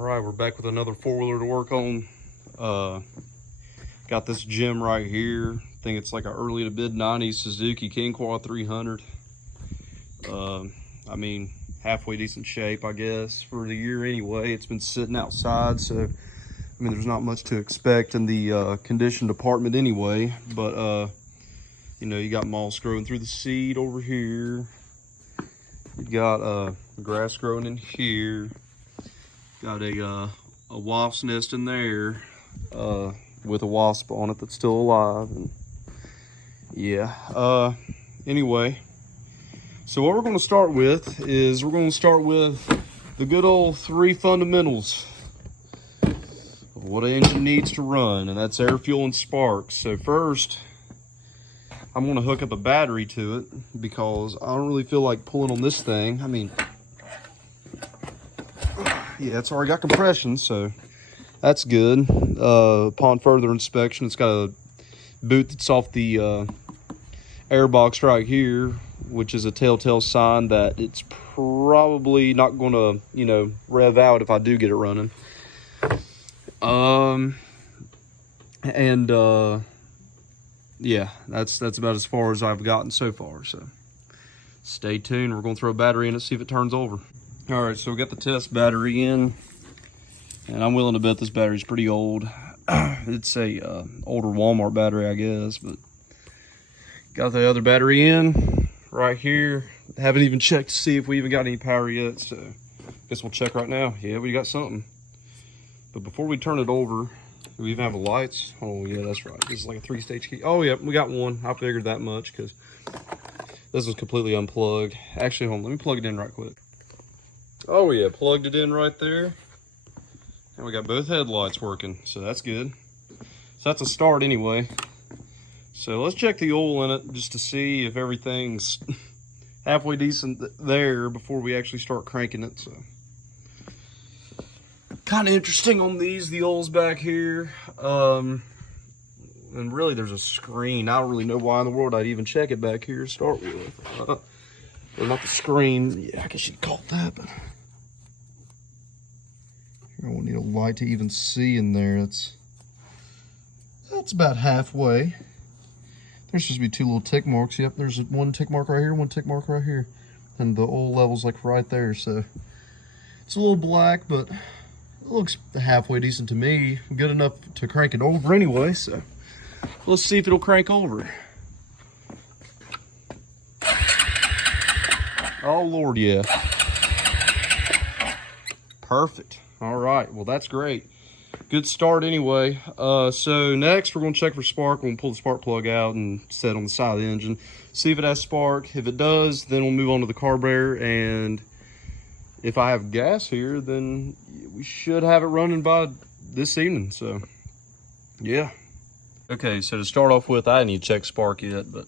All right, we're back with another four-wheeler to work on. Got this gem right here. I think it's like an early to mid 90s Suzuki King Quad 300. I mean, halfway decent shape, I guess, for the year anyway. It's been sitting outside, so I mean, there's not much to expect in the condition department anyway. But you know, you got moss growing through the seat over here. You got grass growing in here. Got a wasp's nest in there with a wasp on it that's still alive. And yeah, anyway, so what we're going to start with is we're going to start with the good old three fundamentals of what an engine needs to run, and that's air, fuel, and sparks. So first, I'm going to hook up a battery to it because I don't really feel like pulling on this thing. I mean, yeah, it's already got compression, so that's good. Upon further inspection, it's got a boot that's off the air box right here, which is a telltale sign that it's probably not going to, you know, rev out if I do get it running. Yeah, that's about as far as I've gotten so far. So stay tuned. We're going to throw a battery in it, see if it turns over. All right, so we got the test battery in, and I'm willing to bet this battery's pretty old. It's a older Walmart battery, I guess, but got the other battery in right here. Haven't even checked to see if we even got any power yet, so guess we'll check right now. Yeah, we got something. But before we turn it over, do we even have the lights? Oh yeah, that's right. This is like a 3-stage key. Oh yeah, we got one. I figured that much because this was completely unplugged. Actually, hold on, let me plug it in right quick. Oh yeah, plugged it in right there. And we got both headlights working, so that's good. So that's a start anyway. So let's check the oil in it just to see if everything's halfway decent there before we actually start cranking it. So kind of interesting on these, the oil's back here. And really there's a screen. I don't really know why in the world I'd even check it back here to start with. Or not the screen. Yeah, I guess you'd call it that, but I won't need a light to even see in there. That's about halfway. There's supposed to be two little tick marks. Yep, there's one tick mark right here, one tick mark right here. And the oil level's like right there, so it's a little black, but it looks halfway decent to me. Good enough to crank it over anyway, so let's see if it'll crank over. Oh Lord, yeah. Perfect. All right, well that's great. Good start anyway. So next we're gonna check for spark. We're gonna pull the spark plug out and set on the side of the engine. See if it has spark. If it does, then we'll move on to the carburetor. And if I have gas here, then we should have it running by this evening, so yeah. Okay, so to start off with, I didn't even check spark yet, but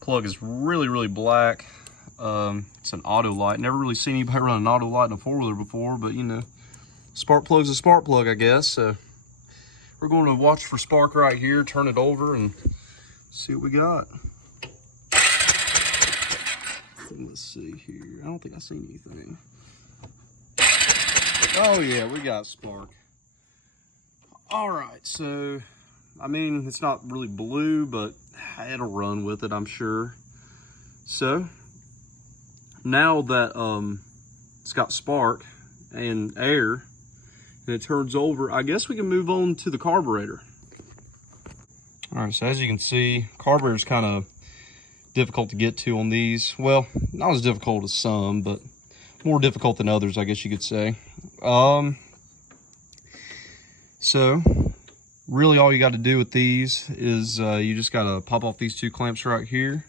plug is really black. It's an auto light. Never really seen anybody run an auto light in a four-wheeler before, but you know, spark plug's a spark plug, I guess. So we're going to watch for spark right here, turn it over, and see what we got. Let's see here. I don't think I seen anything. Oh yeah, we got spark. All right, so I mean, it's not really blue, but it'll run with it, I'm sure. So now that it's got spark and air and it turns over, I guess we can move on to the carburetor. All right, so as you can see, carburetor's kind of difficult to get to on these. Well, not as difficult as some, but more difficult than others, I guess you could say. So really all you got to do with these is you just got to pop off these two clamps right here,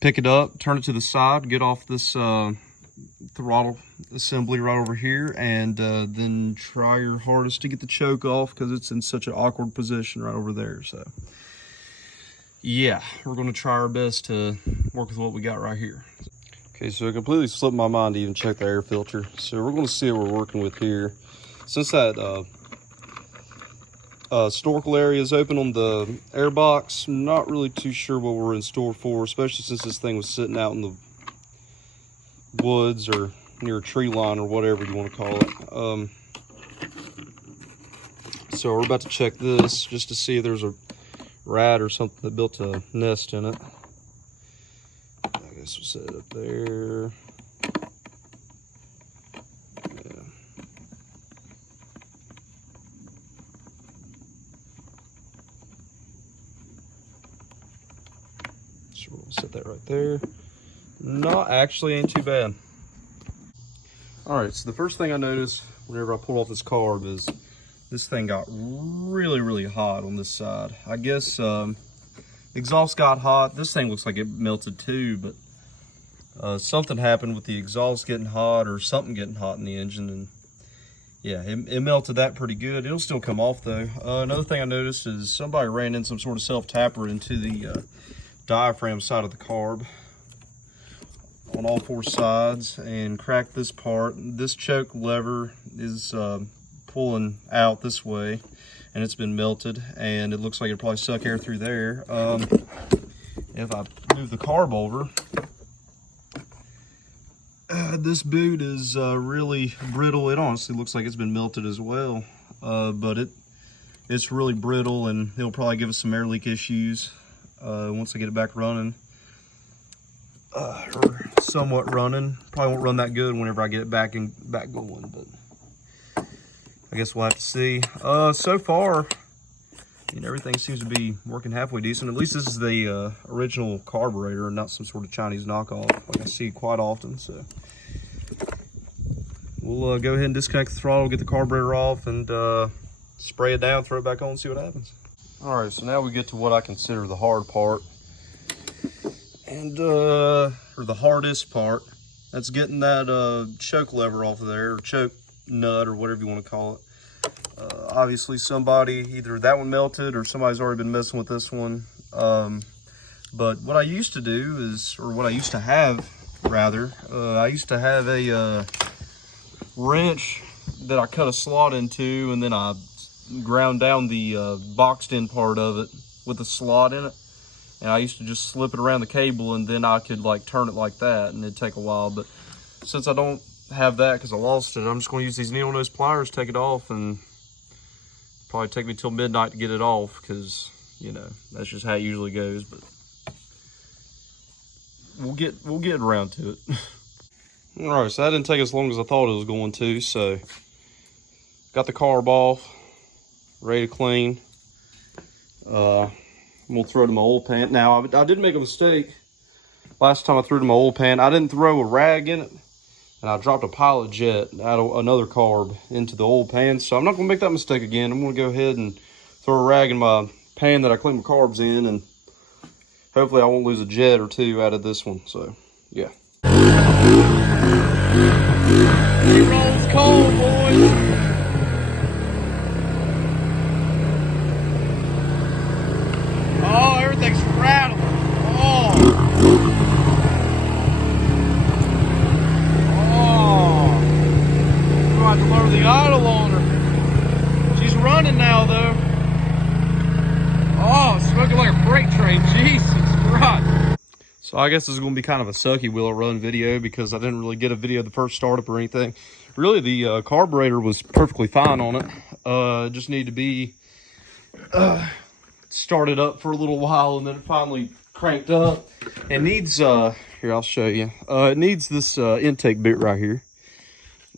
pick it up, turn it to the side, get off this throttle assembly right over here, and then try your hardest to get the choke off because it's in such an awkward position right over there. So yeah, we're going to try our best to work with what we got right here. Okay, so it completely slipped my mind to even check the air filter. So we're going to see what we're working with here. Since that snorkel area is open on the air box, I'm not really too sure what we're in store for, especially since this thing was sitting out in the woods or near a tree line or whatever you want to call it. So we're about to check this just to see if there's a rat or something that built a nest in it. I guess we'll set it up there. Yeah. So we'll set that right there. Ain't too bad. All right, so the first thing I noticed whenever I pulled off this carb is this thing got really hot on this side. I guess exhaust got hot. This thing looks like it melted too, but something happened with the exhaust getting hot or something getting hot in the engine, and yeah, it melted that pretty good. It'll still come off though. Another thing I noticed is somebody ran in some sort of self-tapper into the diaphragm side of the carb on all four sides and cracked this part. This choke lever is pulling out this way, and it's been melted, and it looks like it'll probably suck air through there. If I move the carb over, this boot is really brittle. It honestly looks like it's been melted as well, but it's really brittle, and it'll probably give us some air leak issues once I get it back running. Or somewhat running. Probably won't run that good whenever I get it back going, but I guess we'll have to see. So far, I mean, everything seems to be working halfway decent. At least this is the original carburetor and not some sort of Chinese knockoff like I see quite often. So we'll go ahead and disconnect the throttle, get the carburetor off, and spray it down, throw it back on, and see what happens. All right, so now we get to what I consider the hard part. And or the hardest part, that's getting that choke lever off of there, or choke nut, or whatever you want to call it. Obviously somebody, either that one melted or somebody's already been messing with this one. But what I used to do is, or what I used to have rather, I used to have a wrench that I cut a slot into, and then I ground down the boxed in part of it with a slot in it. And I used to just slip it around the cable, and then I could like turn it like that, and it'd take a while. But since I don't have that because I lost it, I'm just going to use these needle nose pliers, take it off, and probably take me till midnight to get it off, because you know that's just how it usually goes. But we'll get around to it. All right, so that didn't take as long as I thought it was going to. So got the carb off, ready to clean. I'm gonna throw it in my oil pan. Now, I did make a mistake. Last time I threw it in my oil pan, I didn't throw a rag in it, and I dropped a pilot jet out of another carb into the oil pan. So I'm not gonna make that mistake again. I'm gonna go ahead and throw a rag in my pan that I clean my carbs in, and hopefully I won't lose a jet or two out of this one. So, yeah. It rolls cold, boys. Oh, everything's rattled. Oh. I'm going to have to lower the idle on her. She's running now, though. Oh, smoking like a freight train. Jesus Christ. So I guess this is going to be kind of a sucky will it run video, because I didn't really get a video of the first startup or anything. Really, the carburetor was perfectly fine on it. Just needed to be started up for a little while, and then it finally cranked up. It needs here, I'll show you. It needs this intake boot right here.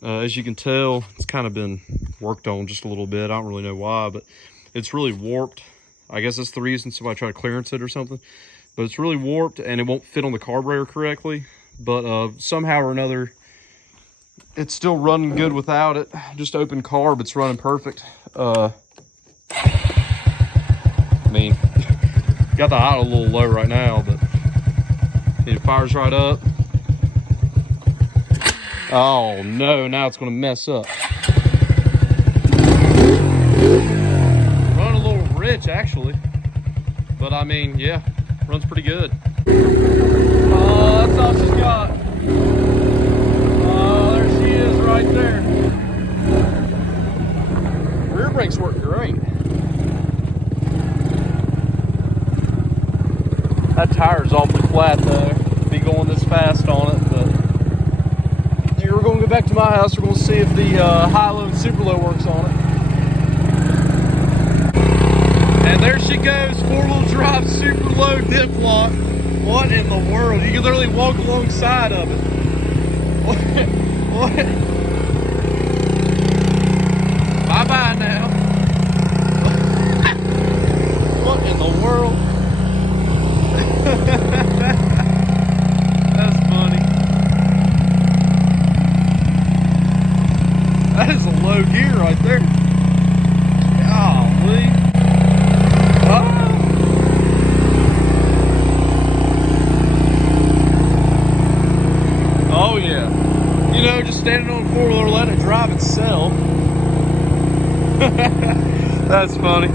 As you can tell, it's kind of been worked on just a little bit. I don't really know why, but it's really warped. I guess that's the reason somebody tried to clearance it or something. But it's really warped, and it won't fit on the carburetor correctly. But somehow or another, it's still running good without it. Just open carb, it's running perfect. I mean, got the idle a little low right now, but it fires right up. Oh no, now it's gonna mess up. Running a little rich actually, but I mean, yeah, runs pretty good. Oh, that's all she's got. Oh, there she is right there. Rear brakes work great. That tire's awfully flat though, to be going this fast on it, but here we're going to go back to my house. We're going to see if the high-low and super-low works on it. And there she goes, four-wheel drive super-low dip lock. What in the world? You can literally walk alongside of it. What? Bye-bye now. What in the world? That's funny. That is a low gear right there. Golly. Oh yeah. You know, just standing on a four-wheeler, letting it drive itself. That's funny.